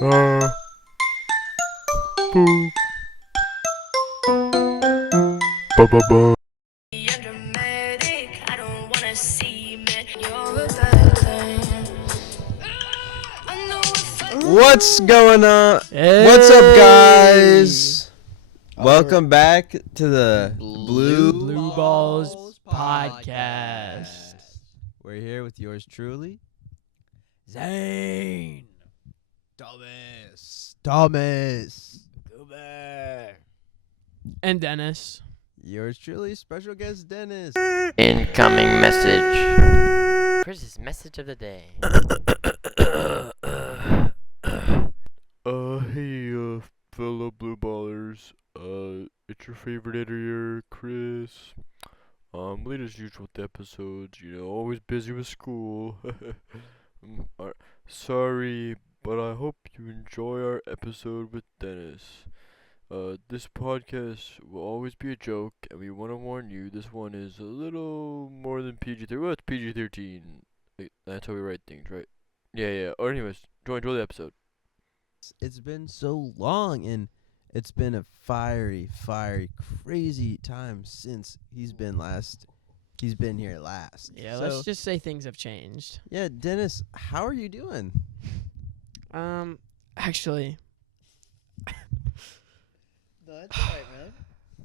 Boop. Ba ba ba. What's going on? Hey. What's up, guys? Welcome back to the Blue Balls podcast. We're here with yours truly, Zane. Thomas, And Dennis. yours truly, special guest Dennis. Incoming message. Here's his message of the day. Hey, fellow blue ballers. It's your favorite editor, Chris. Late as usual with the episodes, always busy with school. Sorry, but I hope you enjoy our episode with Dennis. This podcast will always be a joke, and we want to warn you, this one is a little more than PG-13. Well, it's PG-13. That's how we write things, right? Yeah. Or anyways, enjoy the episode. It's been so long, and it's been a fiery, crazy time since he's been here last. Yeah, So, let's just say things have changed. Yeah, Dennis, how are you doing? Actually, No, that's alright, man.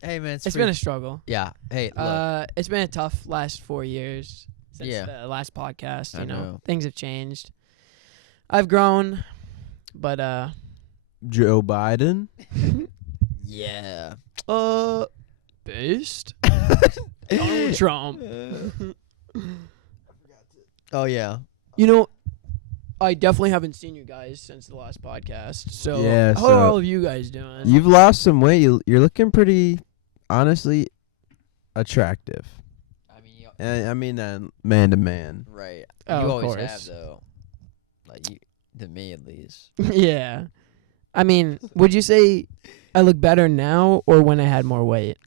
Hey, man, it's been a struggle. yeah. Hey, look. It's been a tough last 4 years since Yeah. the last podcast. I You know, know. things have changed. I've grown, but Joe Biden? Yeah. based Donald Trump. Oh yeah. You know, I definitely haven't seen you guys since the last podcast. So, Yeah, how are all of you guys doing? You've lost some weight. You're looking pretty, honestly, attractive. I mean, I mean, man to man. right. Oh, you of always course. have though. Like you, to me at least. Yeah. I mean, would you say I look better now or when I had more weight?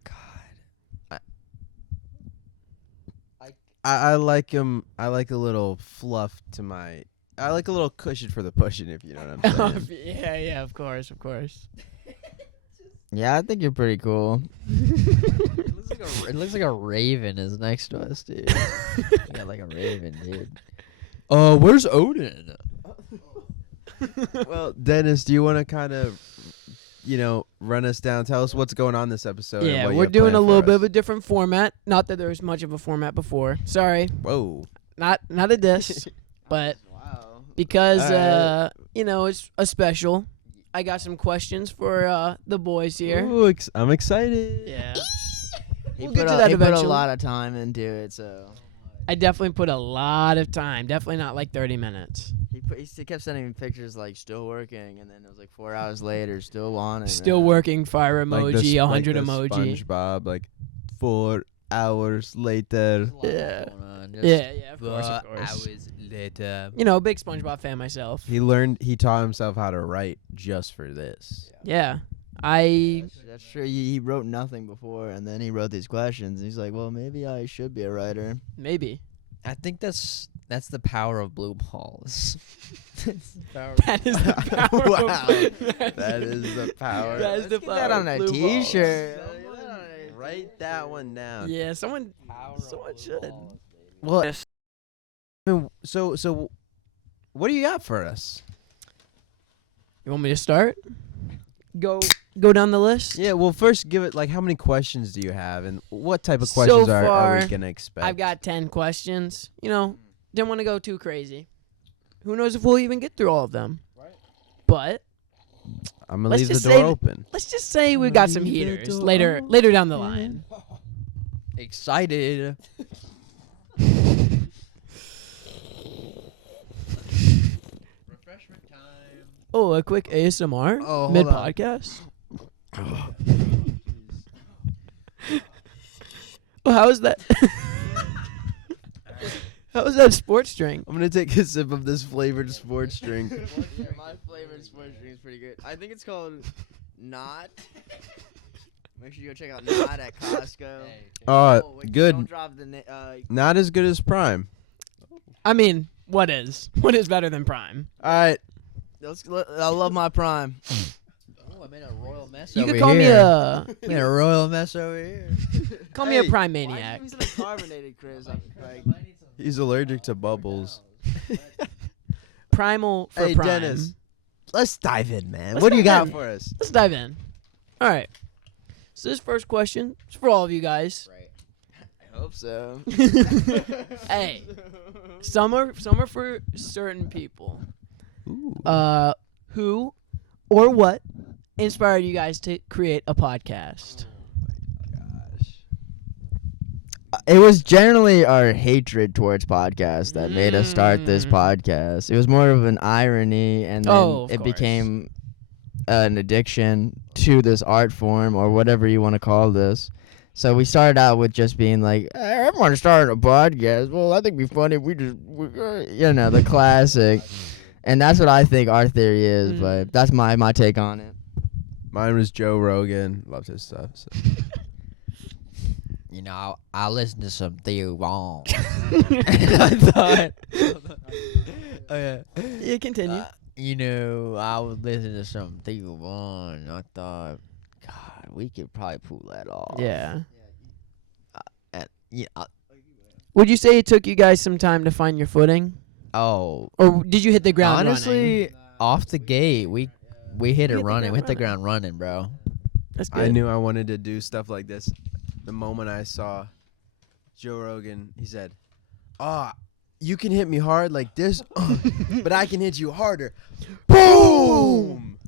I like him. I like a little fluff to my. I like a little cushion for the pushing, if you know what I'm saying. Yeah, of course. Yeah, I think you're pretty cool. It looks like a raven is next to us, dude. You got like a raven, dude. Where's Odin? Well, Dennis, do you want to kind of, run us down? Tell us what's going on this episode. and Yeah, what you we're have doing a planned little for bit of us. a different format. Not that there was much of a format before. Sorry. Whoa. Not a diss, but Wow. because Alright. it's a special. I got some questions for the boys here. Ooh, I'm excited. Yeah. He We'll put get to a, that he put a eventually. lot of time into it, so I definitely put a lot of time. Definitely not like 30 minutes. he kept sending me pictures like still working, and then it was like 4 hours later, still on it. Still working, fire emoji, 100 like the emoji. SpongeBob, like 4 hours later. Yeah. Yeah. Of course. Hours later. You know, big SpongeBob fan myself. He taught himself how to write just for this. Yeah. That's true. He wrote nothing before, and then he wrote these questions. And he's like, "Well, maybe I should be a writer." Maybe. I think that's the power of blue balls. That is the power. Wow. Of That is the power. That is the Get power that on of a blue T-shirt. Write that one down. Yeah, someone should. Well, so what do you got for us? You want me to start? Go down the list. Yeah, well, first give it, like, how many questions do you have, and what type of So questions are far, we going to expect? I've got 10 questions. You know, didn't want to go too crazy. Who knows if we'll even get through all of them. Right. But I'm going to let's leave the just door say open. let's just say we got some Leave the heaters door later down the line. Excited. Refreshment time. Oh, a quick ASMR Oh, hold mid on. podcast. Oh, how is that? How is that sports drink? I'm going to take a sip of this flavored sports drink. My flavored sports drink is pretty good. I think it's called Not. Make sure you go check out Not at Costco. Good. Don't drop the Not as good as Prime. I mean, what is better than Prime? All right. I love my prime. Oh, I made a royal mess You over could call me here. a Made a royal mess over here. call me a Hey, prime why maniac. are you using carbonated, Chris? He's allergic to bubbles. Primal for Hey, prime. Dennis. Let's dive in, man. Let's What do you dive got in. for us? Let's dive in. All right. So this first question is for all of you guys. Right. I hope so. Hey, some are for certain people. Ooh. Who or what inspired you guys to create a podcast? It was generally our hatred towards podcasts that made us start this Mm. podcast. It was more of an irony, and then Oh, of it course. became an addiction to this art form or whatever you want to call this. So we started out with just being like, I want to start a podcast. Well, I think it'd be funny if the classic. And that's what I think our theory is, but that's my take on it. Mine was Joe Rogan. Loved his stuff. So. You know, I listened to some Theo Vaughn. And I thought, Oh yeah. Yeah, continue. You know, I was listening to some Theo Vaughn, and I thought, God, we could probably pull that off. Yeah. And, yeah. Would you say it took you guys some time to find your footing, Oh, or did you hit the ground honestly, off the gate, we hit it hit the running. ground We hit the running. ground running, bro. That's good. I knew I wanted to do stuff like this. The moment I saw Joe Rogan, he said, you can hit me hard like this, but I can hit you harder. Boom!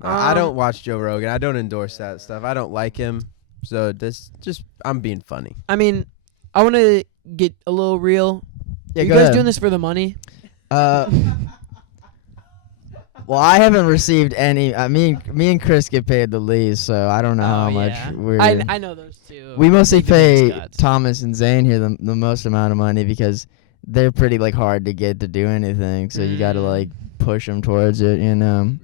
I don't watch Joe Rogan. I don't endorse that stuff. I don't like him. So this just I'm being funny. I mean, I want to get a little real. yeah, Are you go guys ahead. doing this for the money? Well, I haven't received any. Me and Chris get paid the least, so I don't know how Oh, much yeah. we're. I know those two. We mostly Take the biggest pay cuts. Thomas and Zane here the most amount of money because they're pretty like hard to get to do anything. So you got to Mm. like push them towards it, you know.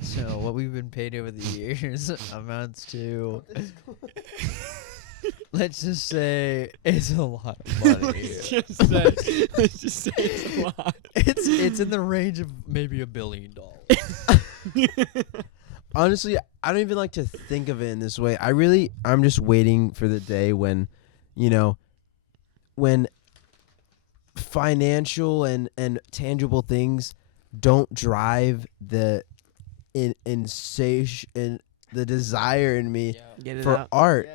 So what we've been paid over the years amounts to, let's just say, it's a lot of money. Let's just say it's a lot. It's in the range of maybe $1 billion. Honestly, I don't even like to think of it in this way. I'm just waiting for the day when, when financial and tangible things don't drive the the desire in me Get it for out. art.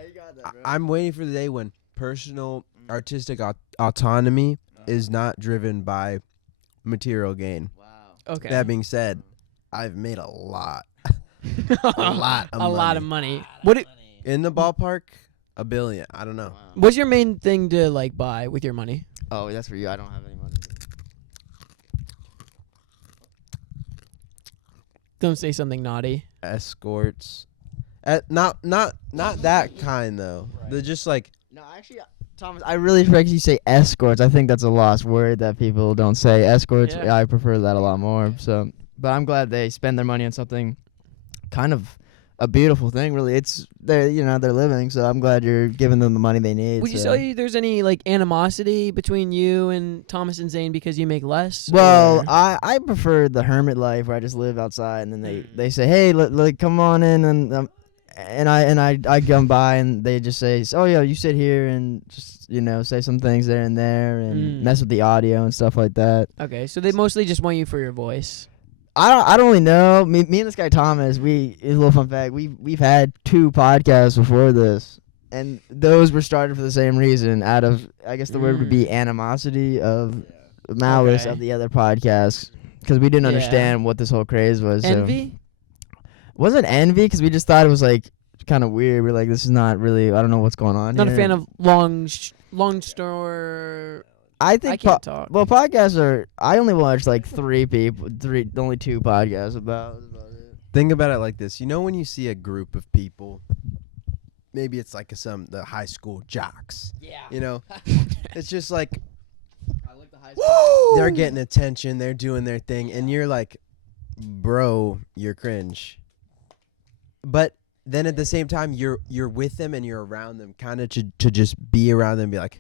I'm waiting for the day when personal artistic autonomy is not driven by material gain. Okay. That being said, I've made a lot. lot of a lot of money. What? In the ballpark, $1 billion. I don't know. What's your main thing to like buy with your money? Oh, that's for you. I don't have any money. Don't say something naughty. Escorts. Not that kind though. They're just like No, actually, Thomas, I really respect you say escorts. I think that's a lost word that people don't say. Escorts, Yeah. I prefer that a lot more. So, but I'm glad they spend their money on something kind of a beautiful thing. Really, they're living. So I'm glad you're giving them the money they need. Would you so. say there's any like animosity between you and Thomas and Zane because you make less? Well, or- I prefer the hermit life where I just live outside, and then Mm. they say, hey, like come on in, and I come by, and they just say, oh yeah, you sit here and just say some things there and there, and Mm. mess with the audio and stuff like that. okay, so they mostly just want you for your voice. I don't really know. Me and this guy Thomas, it's a little fun fact. We've had 2 podcasts before this, and those were started for the same reason. Out of, I guess the word would be animosity of malice Okay. of the other podcasts, because we didn't Yeah. understand what this whole craze was. So. Envy? Wasn't envy, because we just thought it was like kind of weird. We're like, this is not really. I don't know what's going on. Not a here. fan of long story. I I think. can't talk. Well, podcasts are. I only watch like 3 people. Only 2 podcasts about. think about it like this. You know when you see a group of people, maybe it's like the high school jocks. Yeah. You know, it's just like I like the high they're getting attention, they're doing their thing, and you're like, bro, you're cringe. But then at the same time, you're with them and you're around them, kind of to just be around them and be like,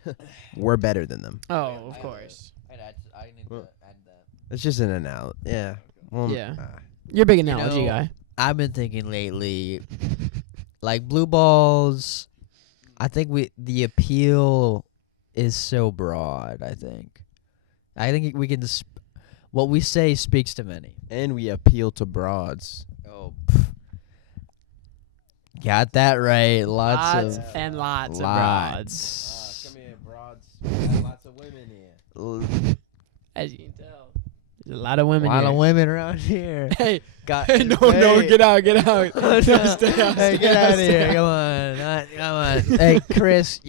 we're better than them. Oh, of course. I I need Well- to add that. It's just an analogy. Yeah. Well, Yeah. You're a big analogy know, guy. I've been thinking lately, like blue balls. I think the appeal is so broad. I think we can what we say speaks to many. and we appeal to broads. Oh, got that right. Lots of and lots of broads. Come here, broads. We got lots of women here. As you can tell. There's a lot of women a lot here. of women around here. Hey, Got hey, no, get out. No, No, stay out, hey, stay get out, out of stay here! out. Come on! Hey, Chris,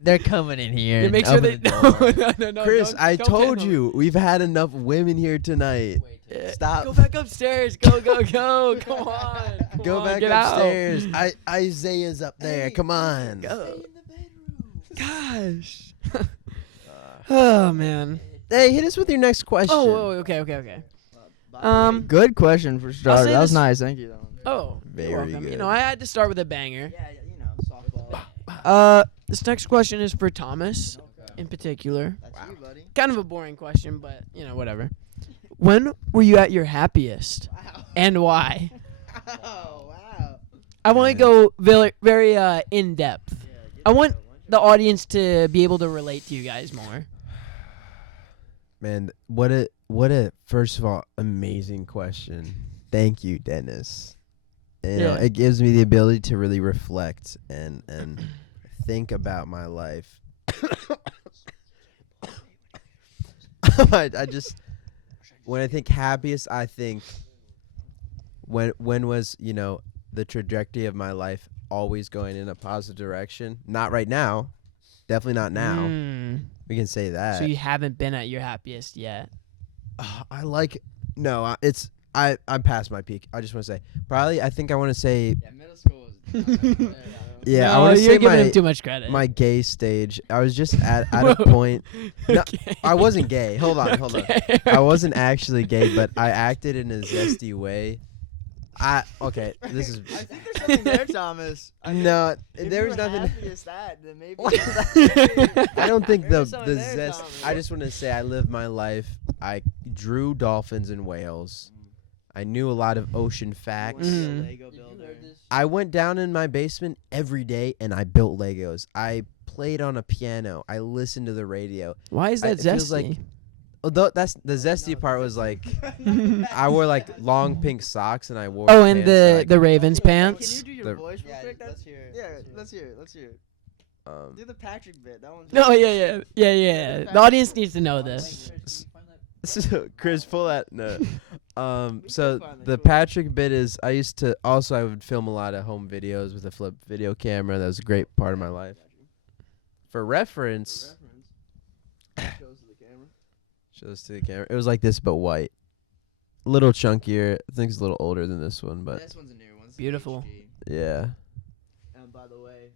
they're coming in here. Yeah, and make sure open they the door. no, Chris, don't- I don't told get 'em. you we've had enough women here tonight. Yeah. Stop. Go back upstairs. Go. Come on. Come Go on, back get out. upstairs. Isaiah's up there. Come on. Go. Gosh. Oh man. Hey, hit us with your next question. Oh, okay. Good question for starter. say That was this- nice. Thank you. Though. Oh, Very you're welcome. good. I had to start with a banger. Yeah, softball. This next question is for Thomas in particular. That's you, buddy. Kind of a boring question, but whatever. When were you at your happiest, and why? Oh, wow. I want to go very in depth. I want the audience to be able to relate to you guys more. Man, what a first of all amazing question. Thank you, Dennis. Yeah. It gives me the ability to really reflect and think about my life. I just when I think happiest, I think when was the trajectory of my life always going in a positive direction? Not right now, definitely not now. We can say that. So you haven't been at your happiest yet. I'm past my peak. I just want to say I think I want to say Yeah, middle school was. yeah. I No, want to you're say giving him too much credit. my gay stage. I was just at a point. No, Okay. I wasn't gay. Hold on. Okay. I wasn't actually gay, but I acted in a zesty way. Okay. This is I think there's something there, Thomas. no. If There you was were nothing. happy as that, then maybe. I don't think Maybe the something there, zest. Thomas. I just want to say I lived my life. I drew dolphins and whales. I knew a lot of ocean facts. Mhm. Lego builder. I went down in my basement every day and I built Legos. I played on a piano. I listened to the radio. Why is that it feels zesty? like- Although that's the zesty part was like I wore like long pink socks and I wore Oh, and pants that I the Ravens Can pants. you do your The- voice real Yeah, quick? let's hear it. Yeah, let's hear it. Let's hear it. could, Do the Patrick bit. That one's. No, yeah. The audience needs to know this. So, Chris, pull that. No. So find that. the Patrick bit is I would film a lot of home videos with a flip video camera. That was a great part of my life. For reference, shows to the camera. It was like this but white. A little chunkier. I think it's a little older than this one, but This one's a new one. It's Beautiful. HD. yeah. By the way,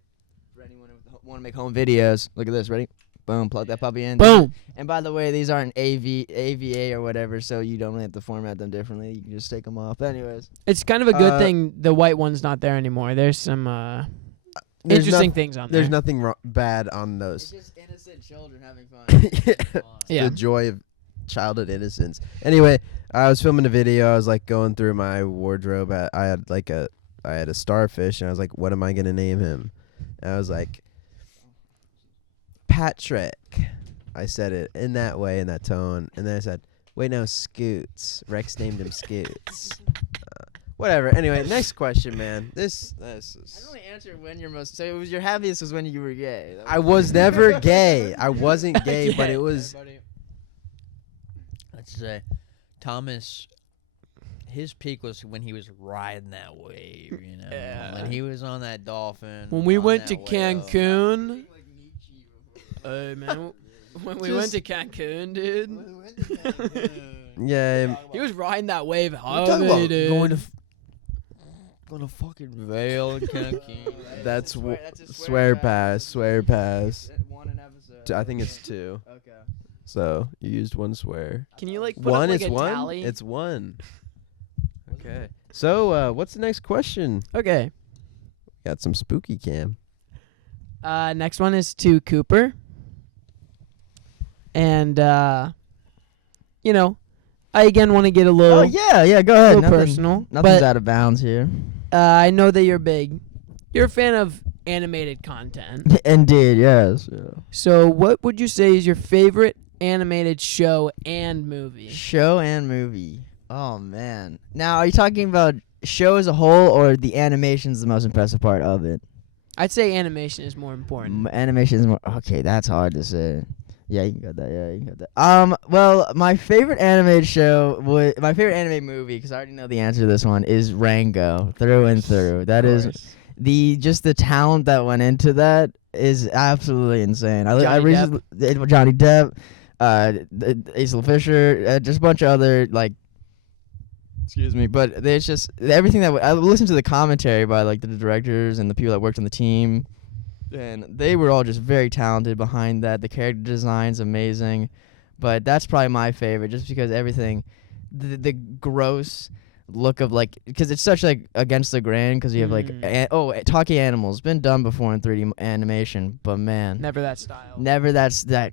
for anyone who Want to make home videos? Look at this. Ready? Boom. Plug that puppy in. Boom. And by the way, these aren't AVA or whatever, so you don't have to format them differently. You can just take them off. Anyways. It's kind of a good Uh, thing the white one's not there anymore. There's some There's interesting noth- things on there. There's nothing bad on It's those. just innocent children having fun. Yeah. Come on. Yeah. The joy of childhood innocence. Anyway, I was filming a video. I was like going through my wardrobe. I had a starfish, and I was like, "What am I gonna name him?" And I was like, "Patrick." I said it in that way, in that tone, and then I said, "Wait, no, Scoots." Rex named him Scoots. Whatever. Anyway, next question, man. This I is. only answered when you're most. So it was your happiest was when you were gay. That I was never gay. I wasn't gay, but it was. Let's say Thomas, his peak was when he was riding that wave, Yeah. When he was on that dolphin. When we on went to that whale. Cancun. Hey man, when we went Just- to Cancun, dude. Yeah. He was riding that wave What are you talking hard, about? dude. Going to fucking Vail in Cancun. That's a w- that's a swear pass. Swear pass. One an episode. I think it's 2. Okay. So you used one swear. Can you like put One up like is a one. tally? It's 1. Okay. So what's the next question? Okay. Got some spooky cam. Next one is to Cooper. And you know, I again want to get a Oh little, yeah, go ahead. little personal. Nothing's But out of bounds here. I know that you're a fan of animated content. Indeed, yes. Yeah. So what would you say is your favorite animated show and movie? Show and movie. Oh man. Now, are you talking about show as a whole, or the animation's the most impressive part of it? I'd say animation is more important. Animation is more. Okay, that's hard to say. Yeah, you can got that. Yeah, you can got that. Well, my favorite animated show my favorite anime movie, because I already know the answer to this one, is Rango, through and through. That is the talent that went into that is absolutely insane. Johnny Depp, Isla Fisher, just a bunch of other excuse me, but there's just everything that I listened to the commentary by like the directors and the people that worked on the team, and they were all just very talented behind that. The character design's amazing, but that's probably my favorite, just because everything, the gross look of because it's such against the grain, because you have talking animals been done before in 3D animation, but man, Never that style.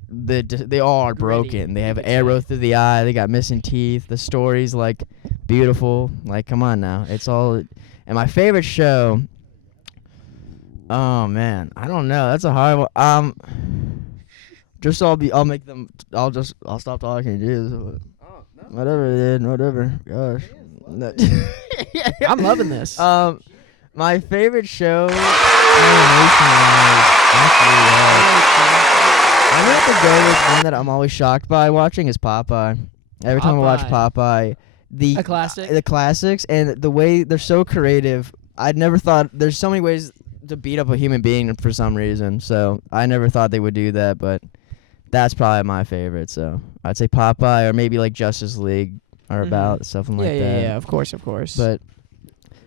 they all are broken. They have arrow through the eye, they got missing teeth, the story's beautiful, come on now, it's all. And my favorite show, oh man, I don't know, that's a hard one. I'll stop talking, dude. Whatever. Gosh. I'm loving this. My favorite show animation-wise, actually, I'm gonna have to go with one that I'm always shocked by watching is Popeye. Every time I watch Popeye, A classic. the classics, and the way they're so creative. I'd never thought there's so many ways to beat up a human being for some reason. So I never thought they would do that, but that's probably my favorite. So I'd say Popeye, or maybe Justice League, or about something like that. Yeah, of course.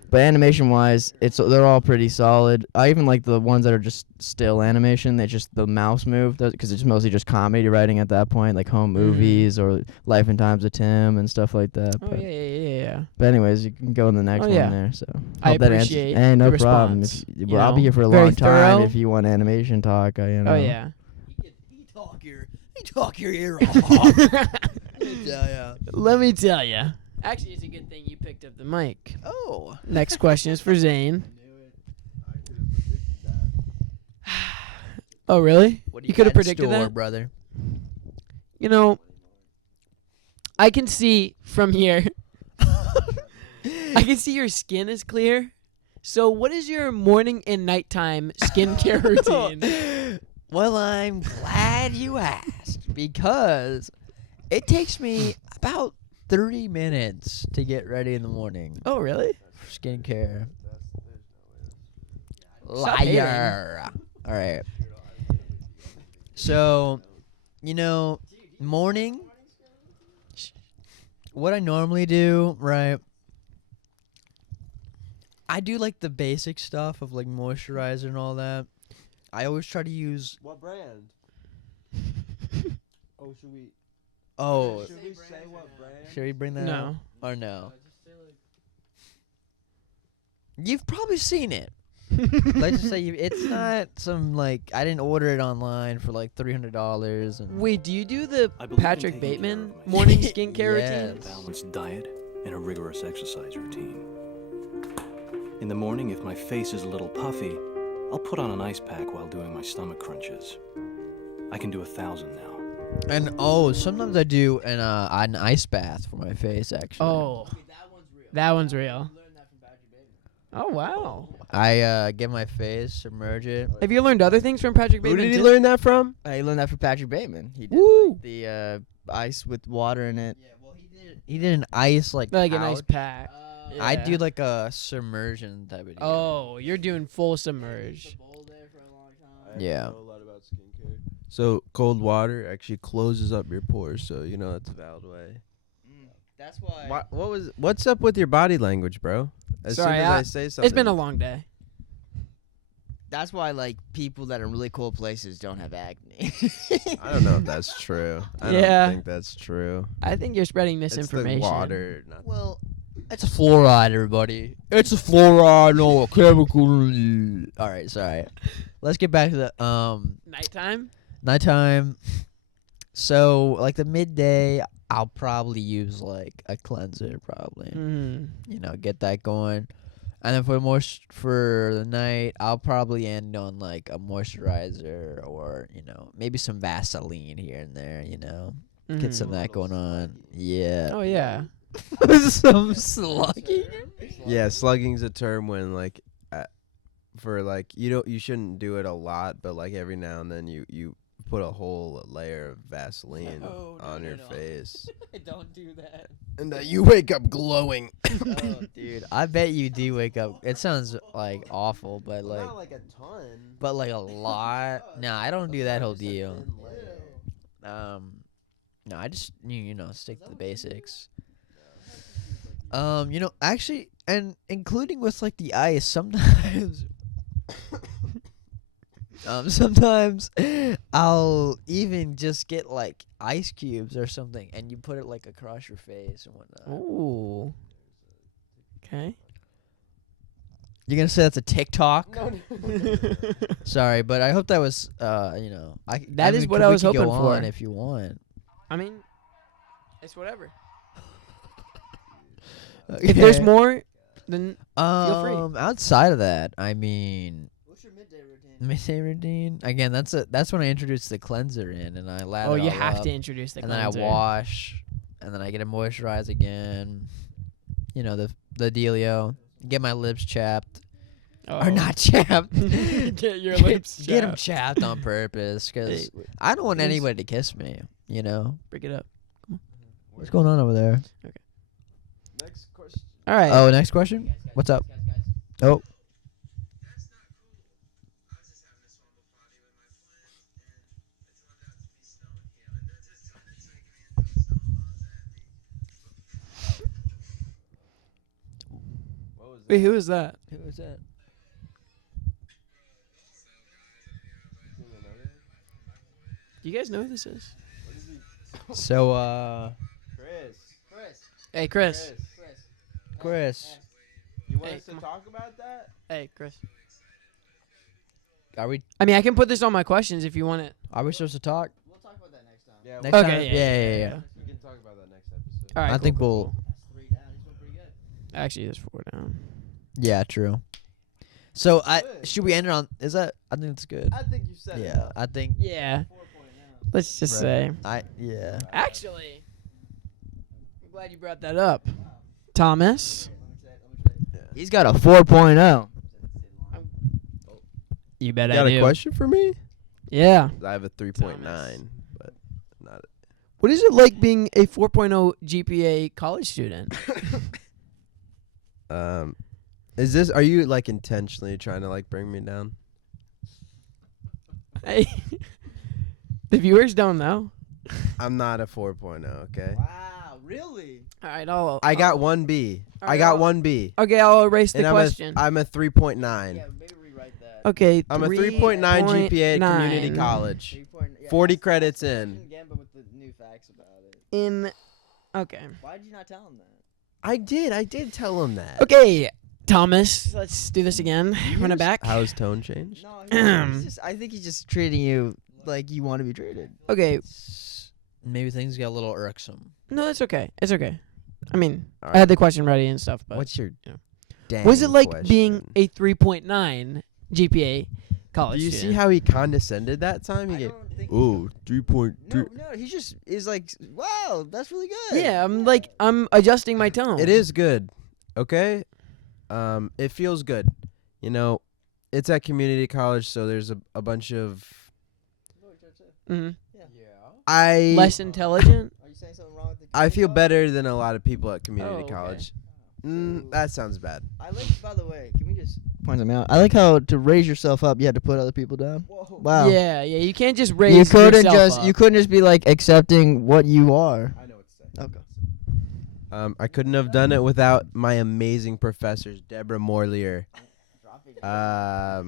But animation wise, they're all pretty solid. I even like the ones that are just still animation. It's just the mouse move, because it's mostly just comedy writing at that point, like home movies or Life and Times of Tim and stuff like that. Oh yeah. But anyways, you can go in the next one yeah. there. So I hope that answers- appreciate Hey, no the problem. response, I'll be here for a very long time thorough. if you want animation talk. Oh yeah. You talk your ear off. Yeah. Let me tell you. Actually, it's a good thing you picked up the mic. Oh. Next question is for Zane. Oh really? What do You could have got in predicted store, that, brother? I can see from here. I can see your skin is clear. So, what is your morning and nighttime skincare routine? Well, I'm glad you asked, because it takes me about 30 minutes to get ready in the morning Oh, really? for skincare. Stop hating. Liar. All right. So, morning, what I normally do, right? I do the basic stuff of moisturizer and all that. I always try to use. What brand? Oh, should we? Oh, Should we say what brand? should we bring that up? No. Or no? You've probably seen it. Let's just say it's not some I didn't order it online for $300 and Wait, do you do the I believe in Patrick taking Bateman care of morning Yes. skincare routine? balanced diet and a rigorous exercise routine. In the morning, if my face is a little puffy, I'll put on an ice pack while doing my stomach crunches. I can do 1,000 now. sometimes I do an ice bath for my face actually. Oh, that one's real. Oh wow. I get my face, submerge it. Have you learned other things from Patrick Who Bateman? did he too? learn that from? I learned that from Patrick Bateman. He did Woo! the ice with water in it. Yeah, well he did an ice Like a nice pouch. pack. I do Yeah. a submersion type of deal. Oh, you're doing full submerge. Yeah. I know a lot about skincare. So cold water actually closes up your pores, so that's a valid way. That's why. What's up with your body language, bro? As Sorry, soon as I say something, It's been a long day. That's why people that are in really cold places don't have acne. I don't know if that's true. I Yeah. don't think that's true. I think you're spreading It's misinformation. the water. Not Well, it's a fluoride, everybody. It's a fluoride, no chemical. All right, sorry. Let's get back to the Nighttime? nighttime. So like the midday, I'll probably use like a cleanser, probably. You know, get that going. And then for the night, I'll probably end on like a moisturizer or maybe some Vaseline here and there. Get some of that going on. Yeah. Oh yeah. Some slugging. Yeah, slugging's a term when like for like you shouldn't do it a lot, but like every now and then you put a whole layer of Vaseline on your face. Don't do that. And you wake up glowing. Oh, dude, I bet you do wake up. It sounds like awful, but like, Not like a ton. but like a lot. Nah, I don't do that whole deal. No, I just stick to the basics. Actually, and including with like the ice, sometimes. Sometimes I'll even just get like ice cubes or something, and you put it like across your face and whatnot. Ooh. Okay. You're gonna say that's a TikTok? No. Sorry, but I hope that was That is what I was hoping for. If you want. I mean, it's whatever. If there's more, then feel free. Outside of that, I mean. What's your midday routine? Midday routine. Again, that's when I introduce the cleanser in, and I lather. Oh, you all have up, to introduce the and cleanser. then I wash, and then I get a moisturize again. The dealio. Get my lips chapped, or not chapped. Get your lips Get them chapped. chapped on purpose, because I don't want anybody to kiss me. Break it up. What's going on over there? Next question. All right. Oh, next question. What's up? Oh. Wait, who is that? Who was that? Do you guys know who this is? So, Hey, Chris. Chris, You want Hey, us to come on. talk about that? Hey, Chris. are we I mean, I can put this on my questions if you want it. supposed to talk? We'll talk about that next time. Yeah, Next Okay, time? yeah. we can talk about that next episode. All right. I cool, think cool, we'll. cool. That's 3 down. He's doing pretty good. Actually, there's 4 down. Yeah, true. So should we end it on? Is that? I think that's good. I think you said it. Yeah, I think. Yeah. 4 point now. Let's just say. Yeah. Actually, I'm glad you brought that up, Thomas. He's got a 4.0. You bet You I got do. a question for me? Yeah. I have a 3.9, but not. What is it like being a 4.0 GPA college student? Is this? Are you like intentionally trying to like bring me down? Hey, the viewers don't know. I'm not a 4.0. Okay. Wow, really? All right, I'll. I got 1B. All I right, got I'll- 1B. Okay, I'll erase the And question. I'm a 3.9. Yeah, maybe rewrite that. Okay, I'm a 3.9 GPA at community 3.9. college. 3 point, yeah, 40 ask the credits question in. Again, but with the new facts about it. In. Okay. Why did you not tell him that? I did tell him that. Okay, Thomas. Let's do this again. Run it back. How's tone changed? No, He's just. I think he's just treating you like you want to be treated. Okay. Maybe things get a little irksome. No, that's okay. It's okay. I mean, All I had the question ready and stuff, but What's your yeah. dang was it like being question? a 3.9 GPA college Do you see student? how he condescended that time? He I gave, don't think. ooh, 3.3. No, he just is like, wow, that's really good. Yeah, I'm adjusting my tone. It is good. Okay? It feels good. It's at community college, so there's a bunch of Mhm. I Less intelligent. Are you saying something wrong with the I feel community better than a lot of people at community Oh, okay. college. So- That sounds bad. college? I like, by the way, can we just. Point them out. I like how to raise yourself up, you had to put other people down. Whoa. Wow. Yeah. You can't just raise You couldn't yourself up. you couldn't just be like accepting what you are. I know what to say. Okay. I couldn't have done it without my amazing professors, Deborah Morlier, Are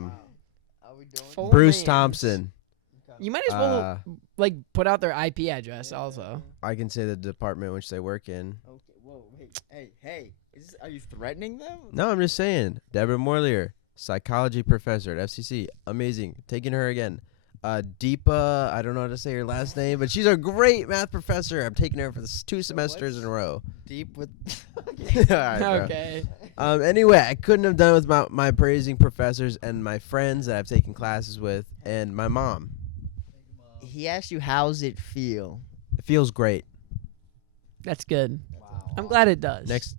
we doing? Full Bruce names. Thompson. You might as well Uh, like put out their IP address also. I can say the department which they work in. Okay, whoa, hey. Are you threatening them? No, I'm just saying. Deborah Morlier, psychology professor at FCC. Amazing. Taking her again. Deepa, I don't know how to say her last name, but she's a great math professor. I'm taking her for 2 semesters in a row. Deep with. All right, bro. Okay. Anyway, I couldn't have done it with my praising professors and my friends that I've taken classes with and my mom. He asked you, how's it feel? It feels great. That's good. I'm glad it does. Next.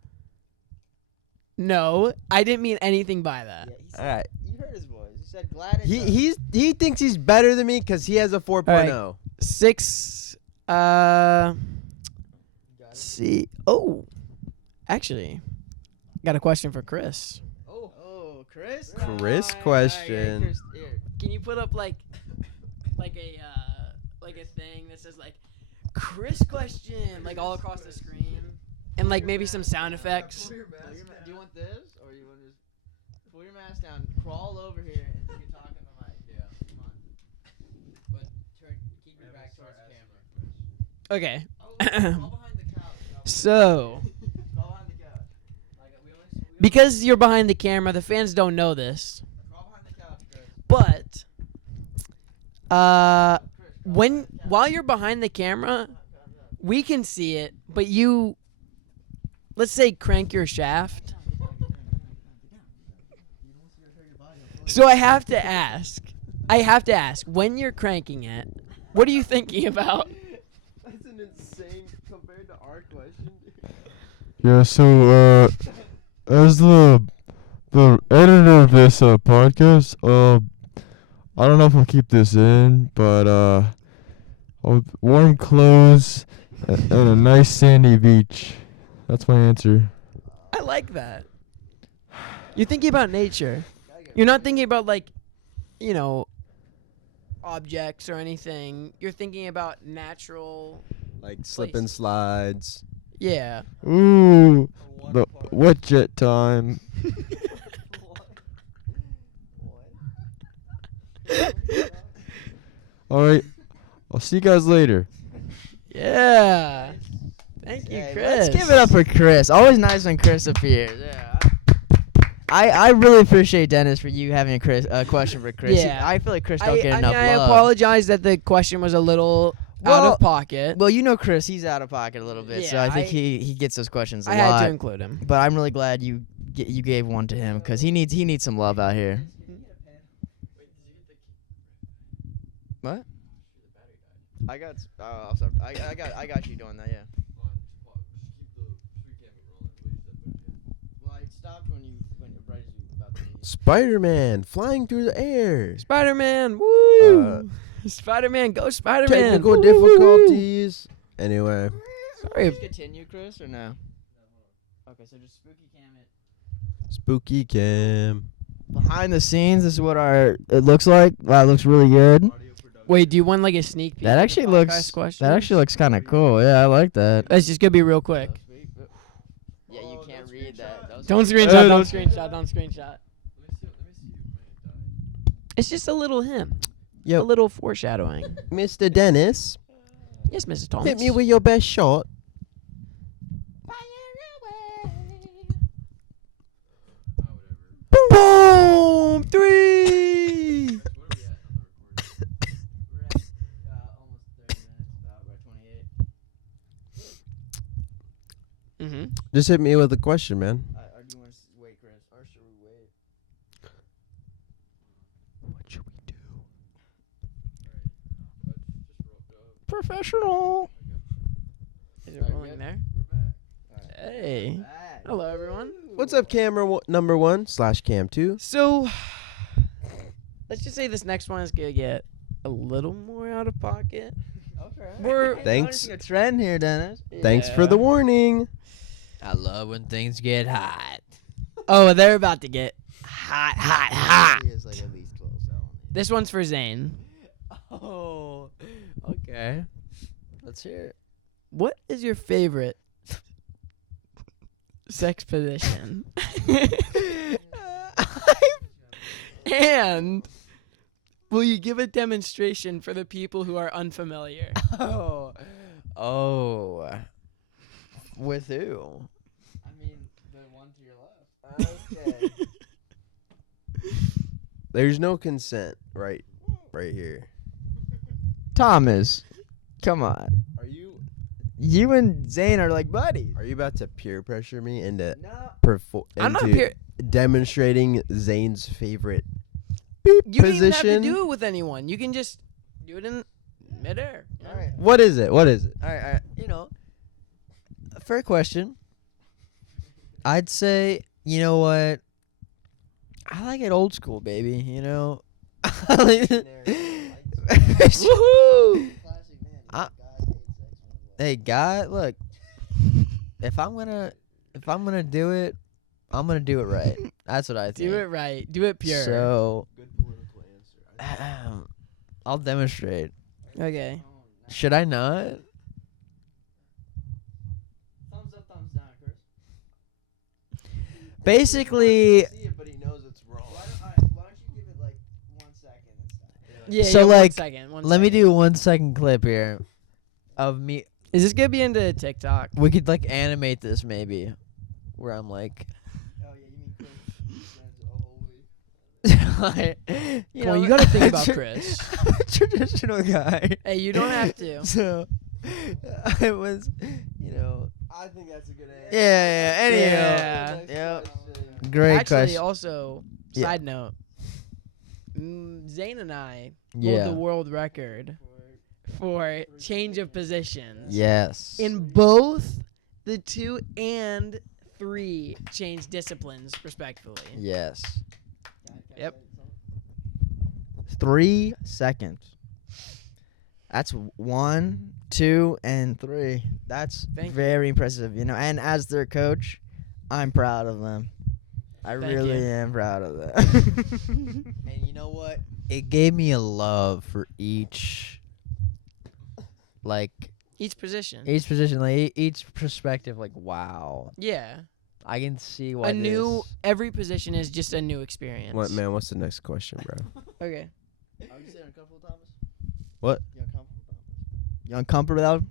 No, I didn't mean anything by that. All right. You heard his voice. He said, glad it He thinks he's better than me because he has a 4.0. 6. See. Oh, actually, got a question for Chris. Oh, Chris? Chris question. Chris, here. Can you put up like a thing that says like Chris question like all across the screen and like maybe some sound effects? Do you want this, or you want to just pull your mask down, crawl over here, and you can talk in the mic? Yeah. Come on. But keep your back towards the camera. Okay. Crawl behind the couch. So, Crawl behind the couch. because you're behind the camera, the fans don't know this, Crawl behind the couch, Chris. but while you're behind the camera, we can see it, but you, let's say, crank your shaft. So I have to ask, when you're cranking it, what are you thinking about? That's an insane compared to our question. Yeah, so as the editor of this podcast, I don't know if I'll keep this in, but warm clothes and a nice sandy beach. That's my answer. I like that. You're thinking about nature. You're not thinking about objects or anything. You're thinking about natural. Like slip and slides. Yeah. Ooh, the wet jet time. All right, I'll see you guys later. Yeah. Thank you, Yeah, Chris. let's give it up for Chris. Always nice when Chris appears. Yeah. I really appreciate Dennis for you having a question for Chris. Yeah. I feel like Chris don't get I enough mean, I love. apologize that the question was a little out Well, of pocket. Well, you know Chris, he's out of pocket a little bit, so Yeah, I think he gets those questions a I lot. had to include him. But I'm really glad you gave one to him because he needs some love out here. What? I got I got you doing that, yeah. Well, I stopped when right as you about to leave. Spider-Man flying through the air. Spider-Man, woo! Spider-Man, go Spider-Man! Technical Woo, woo, woo. difficulties. Anyway. Sorry. Just continue, Chris, or no? Okay, so just spooky cam it. Spooky cam. Behind the scenes, this is what it looks like. Wow, it looks really good. Wait, do you want like a sneak peek? That of the actually podcast questions? looks kind of cool. Yeah, I like that. It's just gonna be real quick. Yeah, you can't read that. Don't screenshot. Don't screenshot. Don't screenshot. It's just a little hint. A Yo, little foreshadowing. Mr. Dennis, Yes, Mrs. Thomas. hit me with your best shot. Boom! 3! Mm-hmm. Just hit me with a question, man. Or do you want to wait, Chris? Or should we wait? What should we do? Professional. Is it rolling there? Hey. Hello, everyone. What's up, camera number 1 / cam 2? So, let's just say this next one is gonna get a little more out of pocket. Okay. We're Thanks. A trend here, Dennis. Thanks for the warning. I love when things get hot. Oh, they're about to get hot. He is like at least 12 felonies. This one's for Zane. Oh, okay. Let's hear it. What is your favorite sex position? And will you give a demonstration for the people who are unfamiliar? Oh. With who? I mean, the one to your left. Okay. There's no consent right here. Thomas, come on. Are you You and Zane are like buddies. about to peer pressure me into No. I'm not into demonstrating Zane's favorite You don't even have position? to do it with anyone. You can just do it in midair. you know? All right. What is it? What is it? All right. You know, a fair question. I'd say, you know what? I like it old school, baby. You know. Woohoo! Hey, guy, look. If I'm gonna do it, I'm gonna do it right. That's what I think. Do it right. Do it pure. Good So political answer. I'll demonstrate. Okay. Should I not? Thumbs up, thumbs down, Chris. Basically, See it, but he knows it's wrong. why don't you give it like 1 second and stuff? Yeah. So, yeah, like, 1 second. Let me do a 1 second clip here of me. Is this gonna be into TikTok? We could like animate this maybe, where I'm like, Oh yeah, you mean Chris? you Well, know, you gotta think about tra- Chris. I'm a traditional guy. Hey, you don't have to. So I was, you know, I think that's a good answer. yeah. Anyhow, Yeah. Yep. Great Actually, question. also, Yeah. side note, Zane and I hold Yeah. the world record for change of positions. Yes. In both the 2 and 3 change disciplines, respectively. Yes. Yep. 3 seconds. That's 1, 2, and 3. That's Thank you. very impressive, you know. And as their coach, I'm proud of them. I Thank really you. am proud of them. And you know what? It gave me a love for each, like Each position. each position, like each perspective. Like, wow, Yeah. I can see why Every position is just a new experience. What man? What's the next question, bro? Okay. What? You uncomfortable without?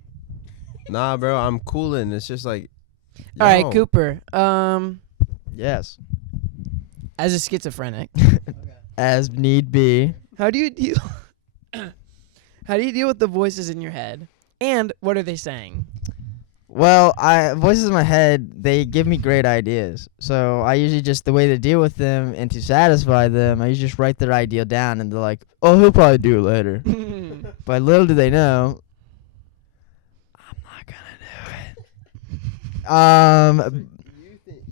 Nah, bro. I'm cooling. It's just like. All right, yo. Cooper. Yes, As a schizophrenic, as need be. how do you deal? How do you deal with the voices in your head? And what are they saying? Well, voices in my head, they give me great ideas. So I usually just, the way to deal with them and to satisfy them, I usually just write their idea down and they're like, oh, he'll probably do it later. But little do they know, I'm not gonna do it. You think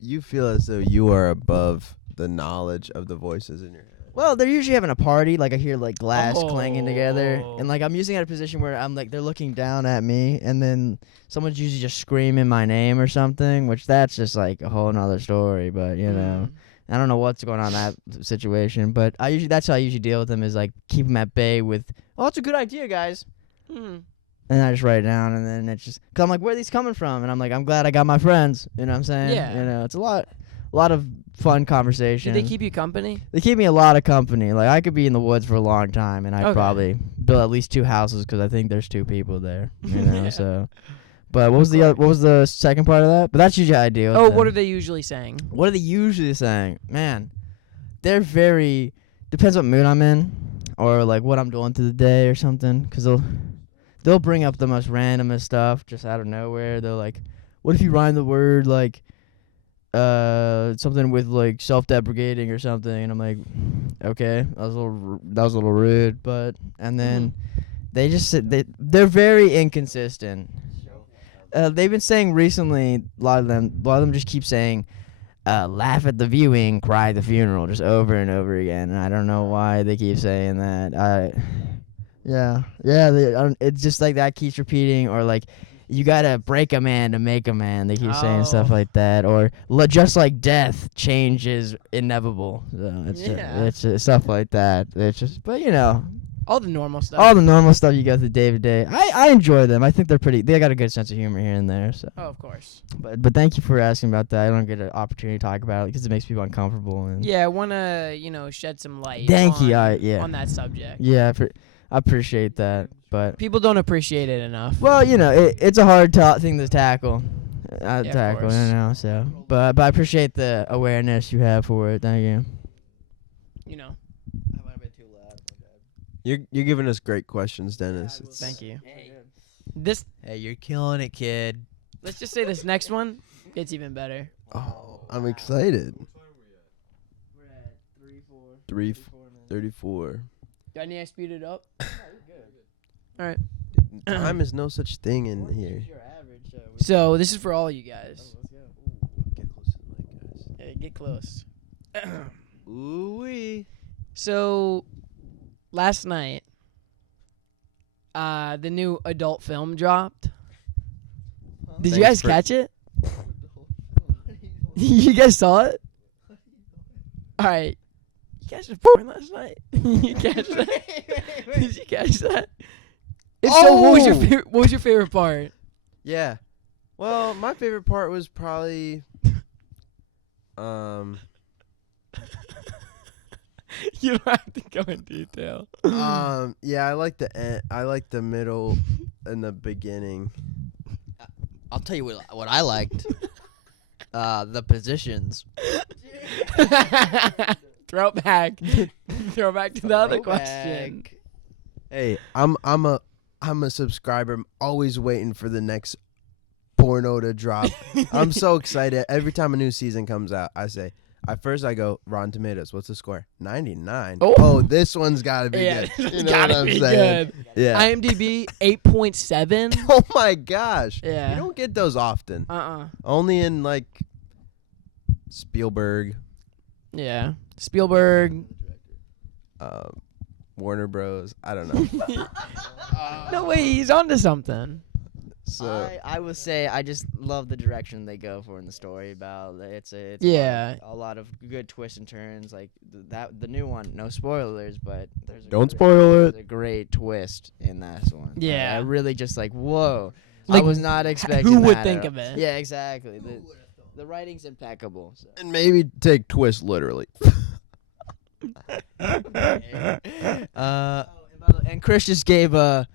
you feel as though you are above the knowledge of the voices in your head. Well, they're usually having a party, like I hear like glass clanging together, Oh. and like I'm usually at a position where I'm like they're looking down at me, and then someone's usually just screaming my name or something, which that's just like a whole nother story. But you know, I don't know what's going on in that situation, but that's how I usually deal with them is like keep them at bay with, oh, that's a good idea, guys, Mm. and I just write it down, and then it's just cause I'm like, where are these coming from? And I'm like, I'm glad I got my friends. You know what I'm saying? Yeah. You know, it's a lot of fun Do conversation. they keep you company? They keep me a lot of company. Like I could be in the woods for a long time, and I'd Okay. probably build at least 2 houses because I think there's 2 people there. You know, Yeah. so. But what was what was the second part of that? But that's usually how I deal with Oh, them. what are they usually saying? What are they usually saying? Man, they're very depends what mood I'm in, or like what I'm doing through the day or something. Cause they'll bring up the most randomest stuff just out of nowhere. They're like, what if you rhyme the word like something with like self-deprecating or something, and I'm like, okay, that was a little rude, but and then they just they're very inconsistent. They've been saying recently, a lot of them just keep saying, laugh at the viewing, cry at the funeral, just over and over again, and I don't know why they keep saying that. It's just like that keeps repeating, or like, you gotta break a man to make a man. They keep saying stuff Oh. like that, or just like death, change is inevitable. So it's just stuff like that. It's just, but you know, All the normal stuff. all the normal stuff you go through day to day. I enjoy them. I think they got a good sense of humor here and there. So, Oh, of course. but thank you for asking about that. I don't get an opportunity to talk about it because it makes people uncomfortable. And Yeah, I want to, shed some light Thank on, you, yeah. on that subject. yeah, I appreciate that. But People don't appreciate it enough. well, you know, it's a hard thing to tackle. of Tackle, course. you know. So, but I appreciate the awareness you have for it. Thank you. You know. I might have been too loud. You're giving us great questions, Dennis. Thank you. This Hey, you're killing it, kid. let's just say this next one gets even better. Oh, I'm excited. We're at 34. Do I need to speed it up? All right. Time is no such thing in here. So this is for all you guys. Get close to the mic, guys. Hey, get close. Ooh wee. So last night, the new adult film dropped. Did you guys Thanks for- catch it? You guys saw it? All right. You guys were born last night. You catch that? Did you catch that? If so, what was your favorite part? Yeah. Well, my favorite part was probably You don't have to go in detail. yeah, I like the end. I like the middle and the beginning. I'll tell you what I liked. The positions. Throw it back. Throw it back to the other question. Hey, I'm a subscriber. I'm always waiting for the next porno to drop. I'm so excited. Every time a new season comes out, I say, at first I go, Rotten Tomatoes, what's the score? 99. Oh. Oh, this one's got to be Yeah, good. it's You know gotta what I'm be saying? good. Yeah. IMDb 8.7. Oh my gosh. Yeah. You don't get those often. Only in like Spielberg, Yeah. Spielberg. Warner Bros. I don't know. No way, he's onto something. So I would say I just love the direction they go for in the story. About it's Yeah. a lot of good twists and turns. Like the new one, no spoilers, but don't spoil there's it. a great twist in that one. Yeah. I really just like whoa. Like, I was not expecting. who would that think at of all. it? Yeah, exactly. The writing's impeccable. So. And maybe take twist literally. And Chris just gave a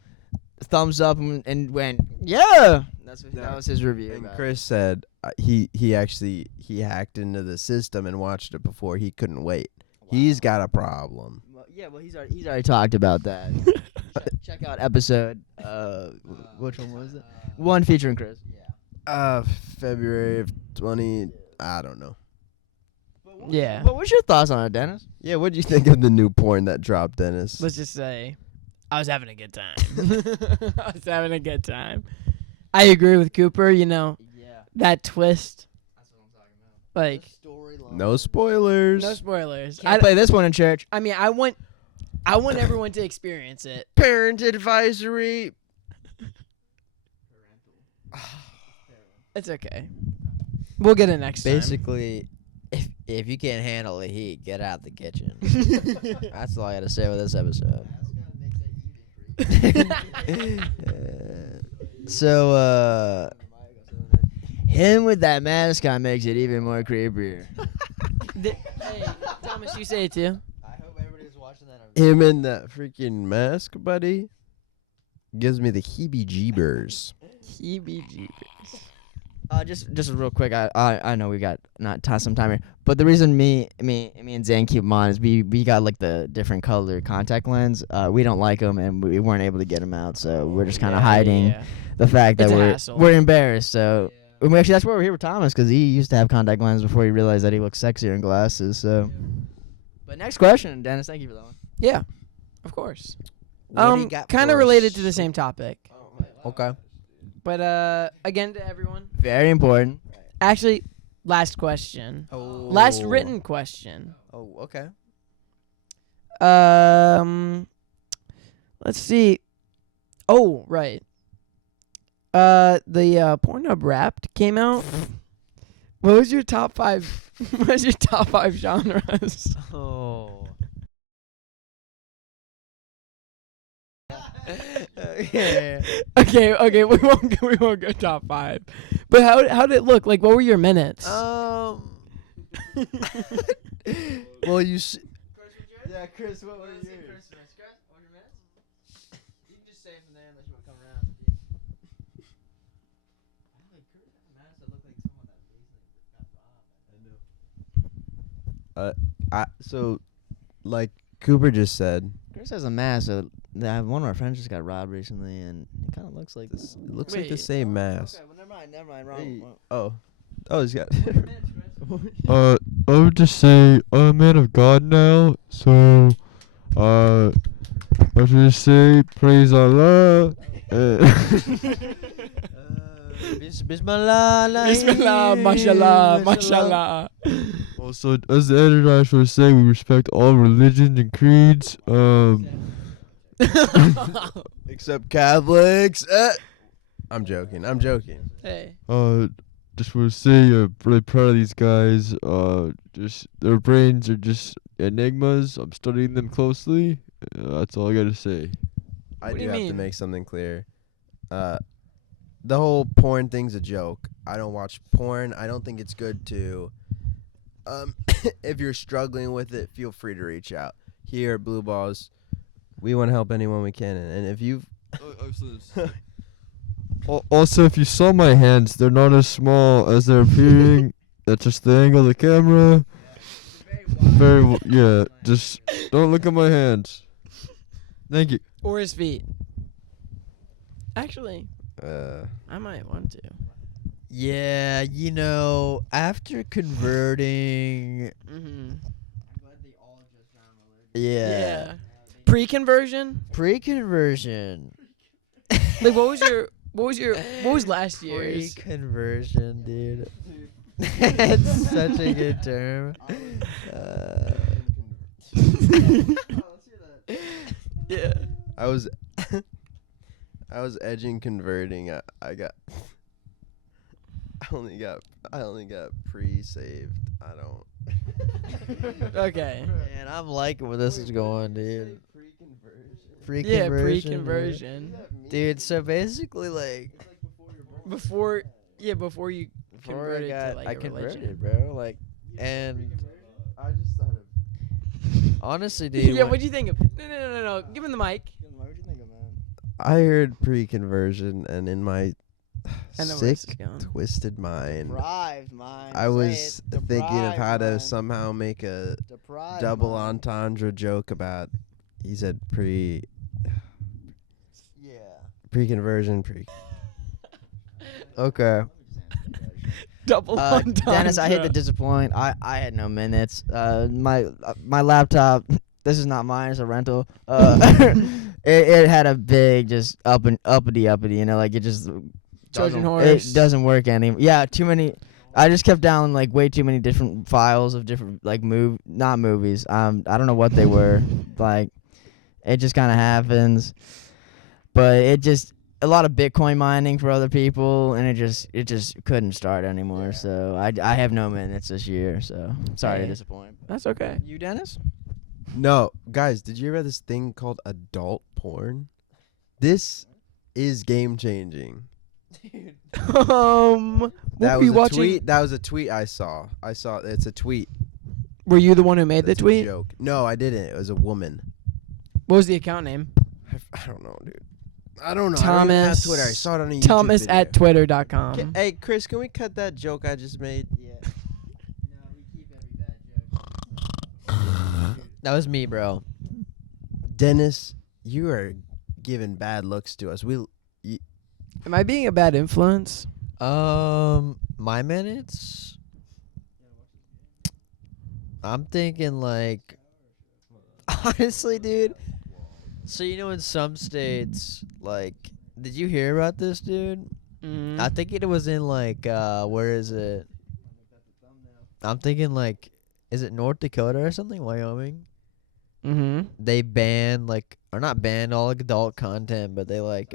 thumbs up and went, yeah. That was his review. And about Chris said he hacked into the system and watched it before he couldn't wait. He's got a problem. Well, he's already talked about that. check out episode. Which one was it? One featuring Chris. February of 20. I don't know. Yeah. But what's your thoughts on it, Dennis? Yeah, what'd you think of the new porn that dropped, Dennis? Let's just say I was having a good time. I was having a good time. I agree with Cooper, that twist. That's what I'm talking Like, about. No spoilers. no spoilers. Can't play this one in church. I mean, I want everyone to experience it. Parent advisory. It's okay. We'll get it next time. Basically, if you can't handle the heat, get out the kitchen. That's all I got to say with this episode. So, him with that mask on makes it even more creepier. Hey, Thomas, you say it too. I hope everybody's watching that. Him in that freaking mask, buddy, gives me the heebie-jeebers. Just real quick. I know we got not some time here, but the reason me and Zane keep them on is we got like the different color contact lens. We don't like them, and we weren't able to get them out, so we're just kind of hiding the fact that It's a hassle. we're embarrassed. So actually, that's why we're here with Thomas, because he used to have contact lenses before he realized that he looked sexier in glasses. So, but next question, Dennis. Thank you for that one. Yeah, of course. What do you got Kind for of related us? to the same topic, Okay. but again to everyone. Very important. Actually, last question. Oh. Last written question. Oh, okay. Let's see. Oh, right. The Pornhub Wrapped came out. What was your top 5? What was your top 5 genres? Oh. Okay, we won't go top 5. But how did it look? Like, what were your minutes? Well, you see. Yeah, Chris, what were yours? Chris, what were your minutes? You can just say from there unless you want to come around. So, like Cooper just said, Chris has a mask. One of our friends just got robbed recently, and it kind of looks like This, it looks like the Wait. same mask. Okay, well, never mind. Wrong. Hey, wrong. oh, he's got. I would just say I'm a man of God now, so I should just say praise Allah. Bismillah. Bismillah, mashallah, mashallah. Also, as the editor, I should say we respect all religions and creeds. Except Catholics. I'm joking. Hey. Just want to say I'm really proud of these guys. Just their brains are just enigmas. I'm studying them closely. That's all I gotta say. I What do do you have to mean? make something clear. The whole porn thing's a joke. I don't watch porn. I don't think it's good to. If you're struggling with it, feel free to reach out. Here at Blue Balls, we want to help anyone we can. And if you've Also, if you saw my hands, they're not as small as they're appearing. That's just the angle of the camera. Yeah. Just don't look at my hands. Thank you. Or his feet. Actually, uh, I might want to. Yeah, after converting, Mm-hmm. yeah, Pre-conversion? pre-conversion, Like, what was last year's? pre-conversion, dude. It's such a good term. Yeah. I was edging converting. I only got pre-saved. I don't. Okay. Man, I'm liking where this is going, dude. Yeah, Pre-conversion, pre-conversion. dude. So basically, like, Before you before converted to like I a religion. converted, bro. Like, and I just thought of. honestly, dude. Yeah, when- what'd you think of? No. Give him the mic. I heard pre-conversion, and in my I know where this sick, is going. twisted mind, Deprived mind. I Say was it. thinking of how to Deprived somehow make a mind. Deprived double mind. entendre joke about. He said Yeah. pre-conversion. Okay. Double entendre. Dennis, I hate to disappoint. I had no minutes. My laptop. This is not mine. It's a rental. It had a big just uppity. Like it just Trojan doesn't- horse. It doesn't work anymore. Yeah, too many. I just kept downloading like way too many different files of different like not movies. I don't know what they were. Like it just kind of happens. But it just a lot of Bitcoin mining for other people, and it just couldn't start anymore. So I have no minutes this year. So sorry to Hey. disappoint. That's okay. You, Dennis? No, guys, did you ever have this thing called adult porn? This is game changing. What That were was you a watching? tweet. That was a tweet I saw. It's a tweet. Were you the one who made the That's a tweet? joke. No, I didn't. It was a woman. What was the account name? I don't know, dude. I don't know. I don't even have Thomas. Twitter. I saw it on a YouTube Thomas video. at twitter.com. Hey, Chris, can we cut that joke I just made? Yeah. That was me, bro. Dennis, you are giving bad looks to us. Am I being a bad influence? My minutes. I'm thinking like, honestly, dude. So in some states, like, did you hear about this, dude? Mm. I think it was in like, where is it? I'm thinking like, is it North Dakota or something? Wyoming? Mm-hmm. They banned like, or not banned all like adult content, but they like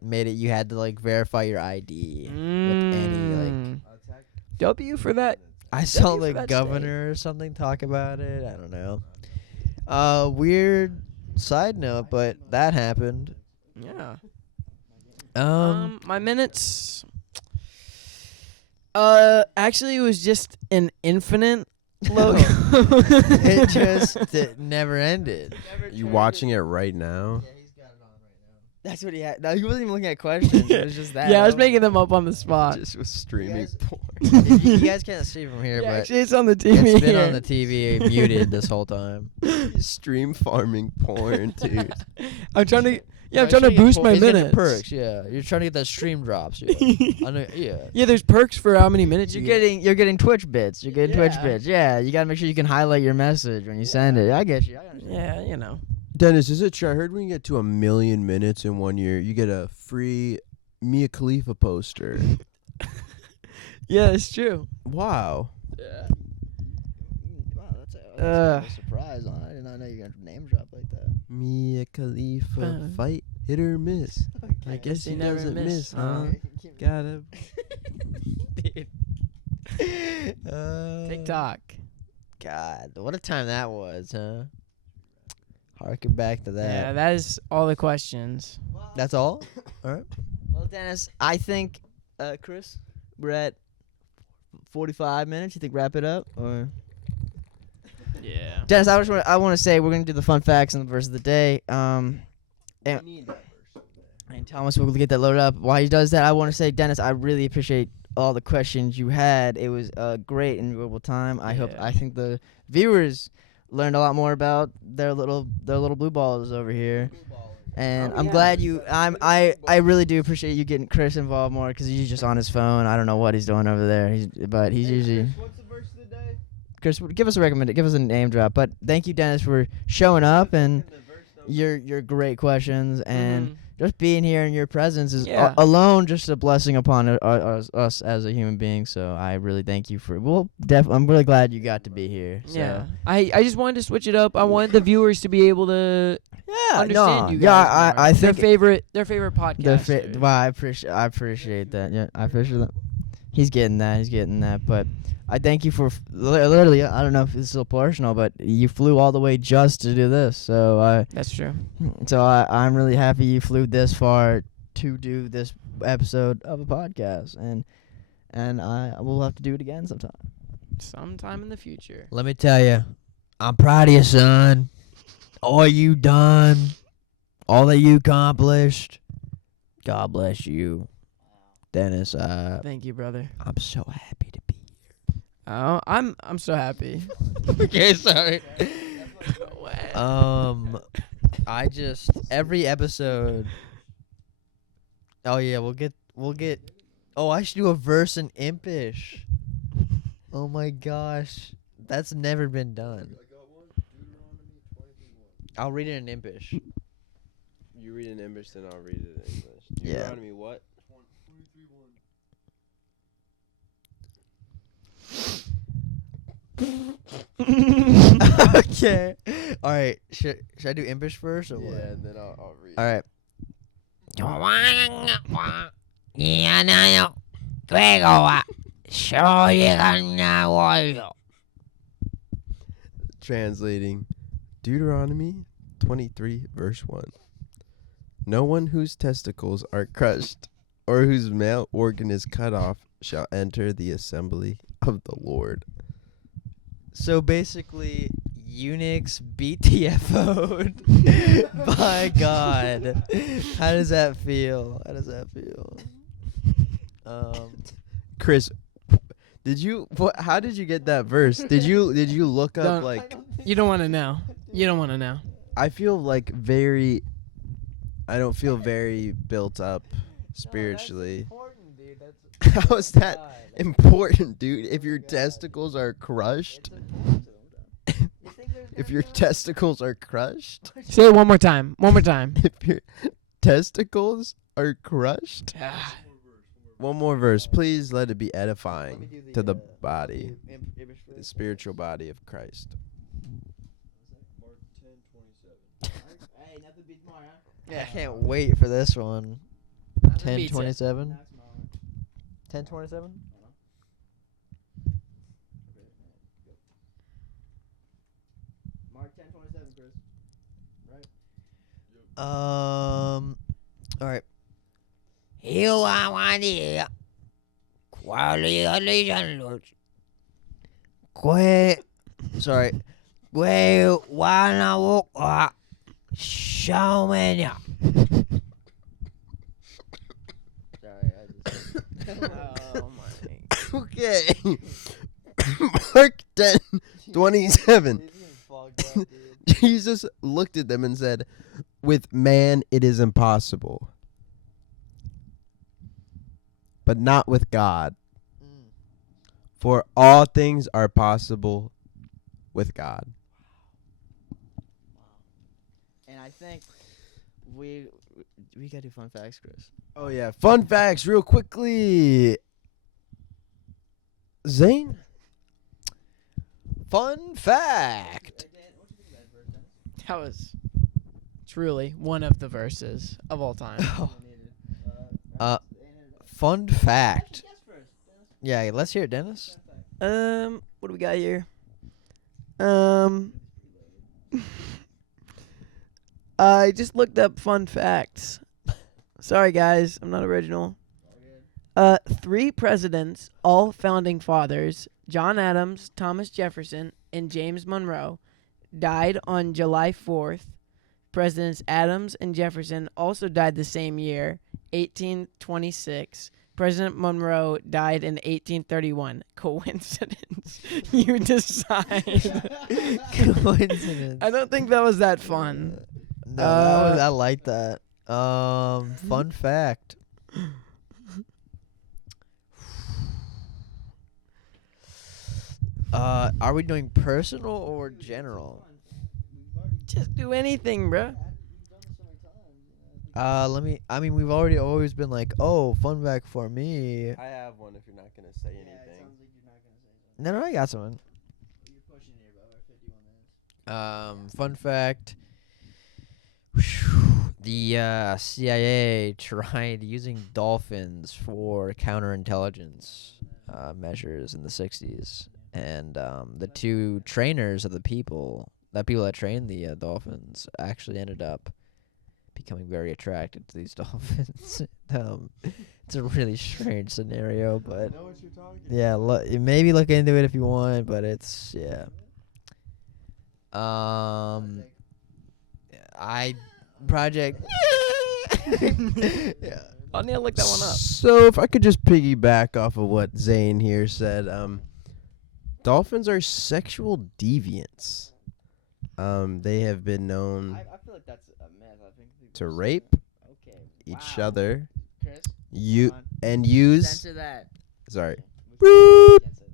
made it you had to like verify your ID with any like. W for that. I saw for like that governor or something talk about it. I don't know. Weird side note, but that happened. Yeah. Um, My minutes. Actually, it was just an infinite logo. it just never ended. You watching it right now? That's what he had. No, he wasn't even looking at questions. It was just that. Yeah, I was making them up on the spot. Just was streaming Yes. porn. you guys can't see from here, Yeah, but actually, it's on the TV it's been here. on the TV muted this whole time. Stream farming porn, dude. I'm trying to. Yeah, I'm He's trying to boost my he's getting minutes. perks, yeah. You're trying to get that stream drops, yeah. I know, yeah. Yeah, there's perks for how many minutes You're you get. getting Twitch bits. You're getting Twitch Yeah. bits. Yeah, you gotta make sure you can highlight your message when you send it. I get you. I understand. Yeah, you know. Dennis, is it true? I heard when you get to 1 million minutes in 1 year, you get a free Mia Khalifa poster. Yeah, it's true. Wow. Yeah. Wow, that's Uh. a surprise. I did not know you were gonna name drop like that. Mia Khalifa Uh. fight, hit or miss. I guess he he never doesn't miss, missed, huh? huh? Gotta. TikTok. God, what a time that was, huh? Harken back to that. Yeah, that is all the questions. That's all? Alright. Well, Dennis, I think, Chris, we're at 45 minutes. You think wrap it up? Or Yeah. Dennis, I want to say we're going to do the fun facts and the verse of the day. And Thomas will get that loaded up. While he does that, I want to say, Dennis, I really appreciate all the questions you had. It was a great and enjoyable time. I think the viewers learned a lot more about their little blue balls over here. And I'm glad I really do appreciate you getting Chris involved more because he's just on his phone. I don't know what he's doing over there. He's usually. What's the verse of the day? Chris, give us a name drop. But thank you, Dennis, for showing up and your great questions and just being here in your presence is alone just a blessing upon us as a human being. So I really thank you for. I'm really glad you got to be here. So. Yeah. I just wanted to switch it up. I wanted the viewers to be able to understand you guys. Yeah, more. I think their favorite podcast. Wow, I appreciate that. Yeah, I appreciate that. He's getting that. But I thank you for literally. I don't know if this is still personal, but you flew all the way just to do this. So That's true. So I'm really happy you flew this far to do this episode of a podcast, and I will have to do it again Sometime in the future. Let me tell you, I'm proud of you, son. All you done, all that you accomplished. God bless you, Dennis. Thank you, brother. I'm so happy to be Oh, I'm so happy. Okay, sorry. I just every episode. Oh yeah, we'll get. Oh, I should do a verse in Impish. Oh my gosh, that's never been done. I'll read it in Impish. You read it in English, then I'll read it in English. Yeah. Deuteronomy what? Okay. All right. Should I do Impish first or what? Yeah, and then I'll read. All right. Translating Deuteronomy 23, verse 1. No one whose testicles are crushed or whose male organ is cut off shall enter the assembly of the Lord. So basically, eunuchs BTFO'd by God. How does that feel? Chris, how did you get that verse? Did you look up Don't- like You don't want to know. You don't want to know. I don't feel very built up spiritually. How is that important, dude? If your testicles are crushed? If your testicles are crushed? Say it one more time. One more time. If your testicles are crushed? One more verse. Please let it be edifying to the body, the spiritual body of Christ. Yeah, I can't wait for this one. Nothing beats it. 10:27. 10:27. Mark 10:27, Chris. Right. All right. Sorry. Oh my. Okay. Mark 10:27. Jesus looked at them and said, "With man it is impossible, but not with God. For all things are possible with God." And I think we gotta do fun facts, Chris. Oh yeah, fun facts real quickly. Zane? Fun fact. That was truly one of the verses of all time. Fun fact. Yeah, let's hear it, Dennis. What do we got here? I just looked up fun facts. Sorry, guys, I'm not original. 3 presidents, all founding fathers, John Adams, Thomas Jefferson, and James Monroe, died on July 4th. Presidents Adams and Jefferson also died the same year, 1826. President Monroe died in 1831. Coincidence? You decide. Coincidence. I don't think that was that fun. No, I like that. Fun fact. Are we doing personal or general? Just do anything, bruh. We've already always been like, oh, fun fact for me. I have one if you're not going to say anything. No, I got someone. Fun fact. The CIA tried using dolphins for counterintelligence measures in the 60s. And the 2 trainers of the people that trained the dolphins actually ended up becoming very attracted to these dolphins. It's a really strange scenario, but I know what you're talking yeah, maybe look into it if you want, but it's project. Yeah. I'll need to look that one up. So if I could just piggyback off of what Zane here said, dolphins are sexual deviants. They have been known I feel like that's a myth. I think to rape each other, use that. sorry, Can't say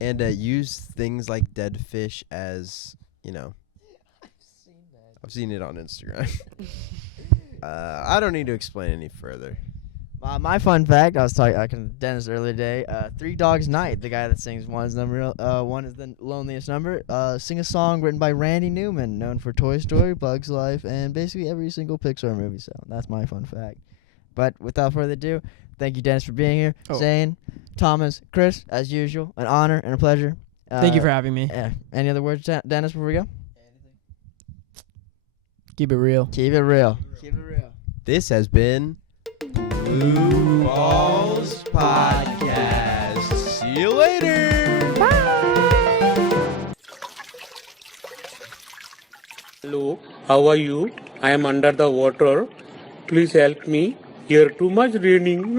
that. and use things like dead fish as I've seen it on Instagram. I don't need to explain any further. My fun fact, I was talking to Dennis earlier today. 3 Dogs Night, the guy that sings one is the loneliest number. Sing a song written by Randy Newman, known for Toy Story, Bugs Life, and basically every single Pixar movie. So that's my fun fact. But without further ado, thank you, Dennis, for being here. Oh. Zane, Thomas, Chris, as usual, an honor and a pleasure. Thank you for having me. Yeah. Any other words, Dennis, before we go? Keep it real. Keep it real. This has been Blue Balls Podcast. See you later. Hello, how are you? I am under the water. Please help me. Here too much raining.